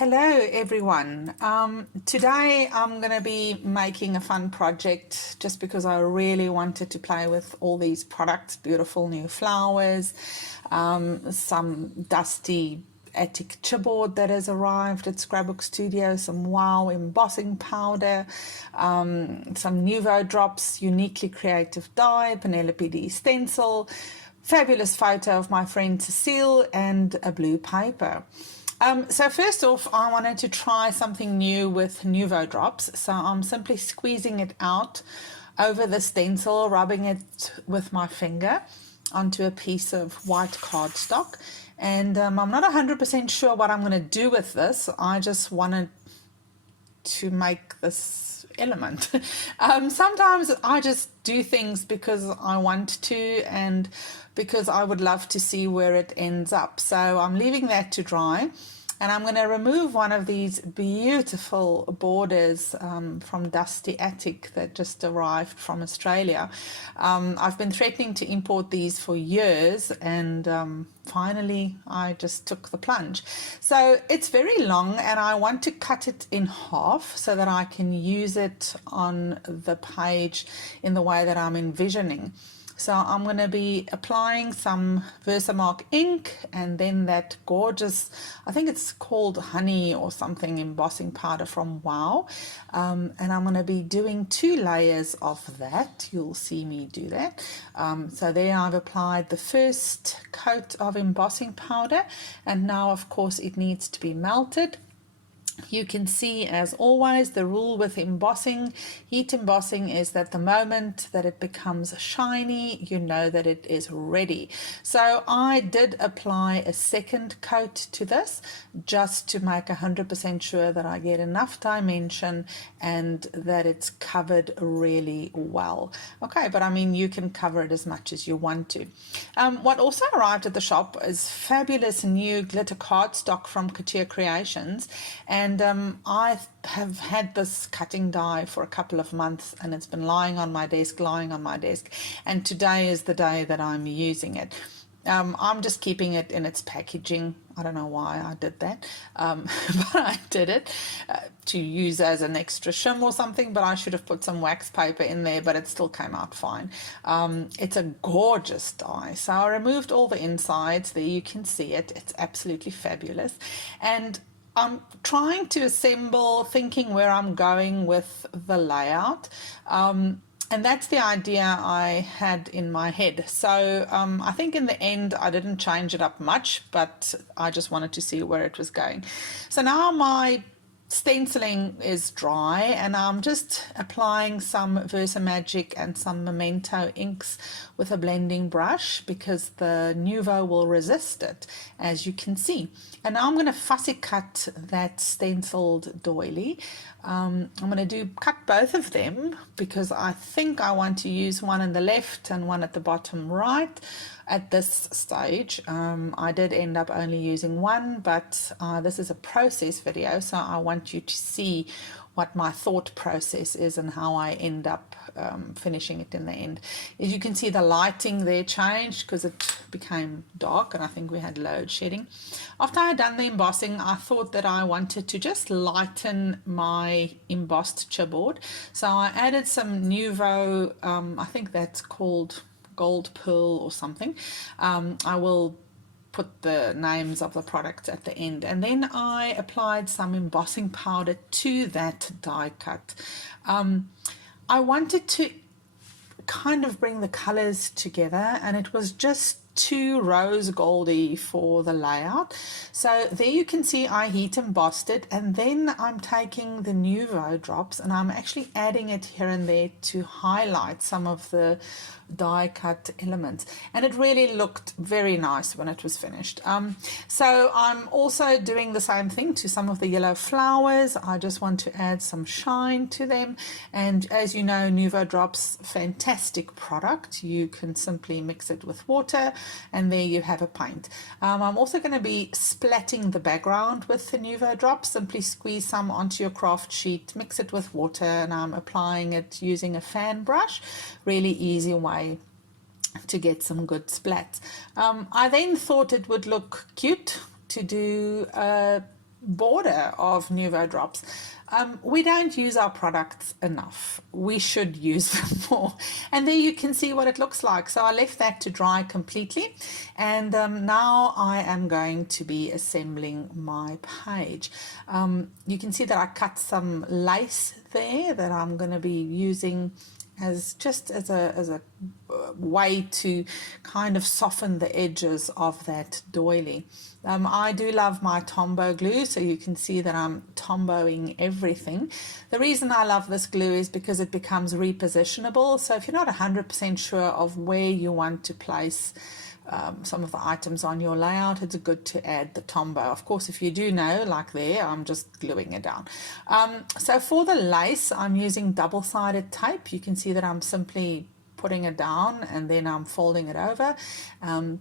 Hello everyone. Today I'm going to be making a fun project just because I really wanted to play with all these products, beautiful new flowers, some Dusty Attic Chipboard that has arrived at Scrapbook Studio, some WOW Embossing Powder, some Nuvo Drops, uniquely creative dye, Penelope D stencil, fabulous photo of my friend Cecile, and a blue paper. So first off, I wanted to try something new with Nuvo Drops. So I'm simply squeezing it out over the stencil, rubbing it with my finger onto a piece of white cardstock. And I'm not 100% sure what I'm going to do with this. I just wanted to make this element. Sometimes I just do things because I want to and because I would love to see where it ends up. So I'm leaving that to dry, and I'm going to remove one of these beautiful borders from Dusty Attic that just arrived from Australia. I've been threatening to import these for years, and finally I just took the plunge. So it's very long, and I want to cut it in half so that I can use it on the page in the way that I'm envisioning. So I'm going to be applying some Versamark ink and then that gorgeous, I think it's called honey or something, embossing powder from WOW. And I'm going to be doing 2 layers of that. You'll see me do that. So there I've applied the first coat of embossing powder, and now of course it needs to be melted. You can see, as always, the rule with embossing, heat embossing, is that the moment that it becomes shiny, you know that it is ready. So I did apply a second coat to this just to make 100% sure that I get enough dimension and that it's covered really well. Okay, but I mean, you can cover it as much as you want to. What also arrived at the shop is fabulous new glitter cardstock from Couture Creations, and I have had this cutting die for a couple of months, and it's been lying on my desk, and today is the day that I'm using it. I'm just keeping it in its packaging. I don't know why I did that, but I did it to use as an extra shim or something, but I should have put some wax paper in there, but it still came out fine. It's a gorgeous die. So I removed all the insides. There you can see it. It's absolutely fabulous. And I'm trying to assemble, thinking where I'm going with the layout. And that's the idea I had in my head. So I think in the end I didn't change it up much, but I just wanted to see where it was going. So now my stenciling is dry, and I'm just applying some Versamagic and some Memento inks with a blending brush because the Nuvo will resist it, as you can see. And now I'm going to fussy cut that stenciled doily. I'm going to cut both of them because I think I want to use one on the left and one at the bottom right at this stage. I did end up only using one, but this is a process video, so I want you to see what my thought process is and how I end up finishing it in the end. As you can see, the lighting there changed because it became dark, and I think we had load shedding. After I had done the embossing, I thought that I wanted to just lighten my embossed chipboard, so I added some Nuvo, I think that's called Gold Pearl or something. I will put the names of the products at the end, and then I applied some embossing powder to that die cut. I wanted to kind of bring the colors together, and it was just too rose goldy for the layout. So there you can see I heat embossed it, and then I'm taking the Nuvo Drops and I'm actually adding it here and there to highlight some of the die cut elements, and it really looked very nice when it was finished. So I'm also doing the same thing to some of the yellow flowers. I just want to add some shine to them, and as you know, Nuvo Drops, fantastic product. You can simply mix it with water and there you have a paint. I'm also going to be splatting the background with the Nuvo Drops. Simply squeeze some onto your craft sheet, mix it with water, and I'm applying it using a fan brush. Really easy way to get some good splats. I then thought it would look cute to do a border of Nuvo Drops. We don't use our products enough. We should use them more. And there you can see what it looks like. So I left that to dry completely. And now I am going to be assembling my page. You can see that I cut some lace there that I'm going to be using as just as a way to kind of soften the edges of that doily. I do love my Tombow glue, so you can see that I'm Tombowing everything. The reason I love this glue is because it becomes repositionable. So if you're not 100% sure of where you want to place some of the items on your layout, it's good to add the Tombow. Of course, if you do know, like there, I'm just gluing it down. So for the lace, I'm using double-sided tape. You can see that I'm simply putting it down and then I'm folding it over,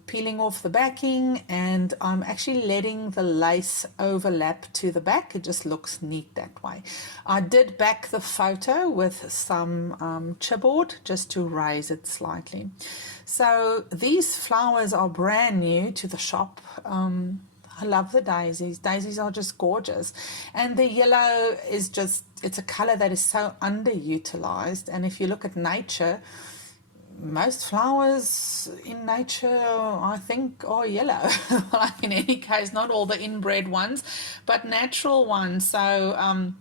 peeling off the backing, and I'm actually letting the lace overlap to the back. It just looks neat that way. I did back the photo with some chipboard just to raise it slightly. So these flowers are brand new to the shop. I love the daisies. Daisies are just gorgeous. And the yellow is just, it's a color that is so underutilized. And if you look at nature, most flowers in nature, I think, are yellow. Like in any case, not all the inbred ones, but natural ones. So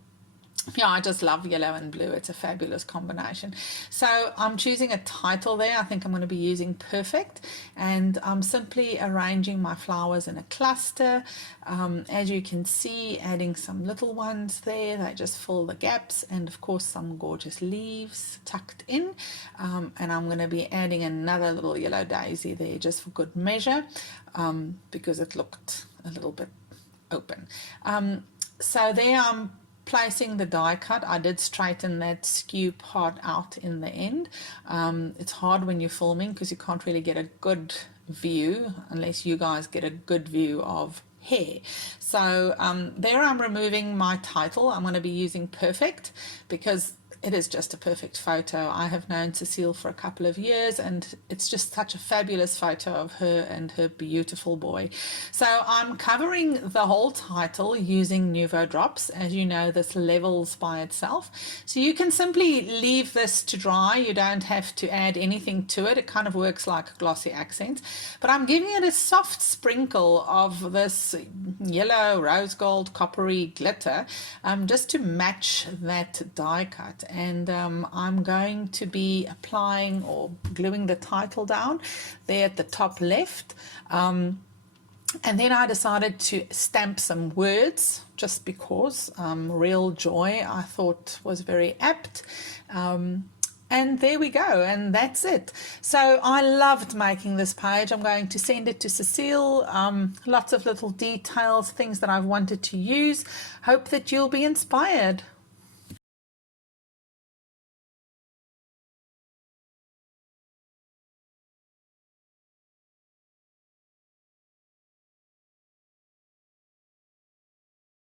yeah, I just love yellow and blue. It's a fabulous combination. So I'm choosing a title there. I think I'm going to be using Perfect, and I'm simply arranging my flowers in a cluster. As you can see, adding some little ones there. They just fill the gaps, and of course some gorgeous leaves tucked in. And I'm going to be adding another little yellow daisy there just for good measure, because it looked a little bit open. So there I'm placing the die cut. I did straighten that skew part out in the end. It's hard when you're filming because you can't really get a good view unless you guys get a good view of hair. So there I'm removing my title. I'm going to be using Perfect because it is just a perfect photo. I have known Cecile for a couple of years, and it's just such a fabulous photo of her and her beautiful boy. So I'm covering the whole title using Nuvo Drops. As you know, this levels by itself. So you can simply leave this to dry. You don't have to add anything to it. It kind of works like a glossy accent. But I'm giving it a soft sprinkle of this yellow, rose gold, coppery glitter, just to match that die cut. And I'm going to be applying or gluing the title down there at the top left. And then I decided to stamp some words just because Real Joy I thought was very apt. And there we go, and that's it. So I loved making this page. I'm going to send it to Cecile. Lots of little details, things that I've wanted to use. Hope that you'll be inspired.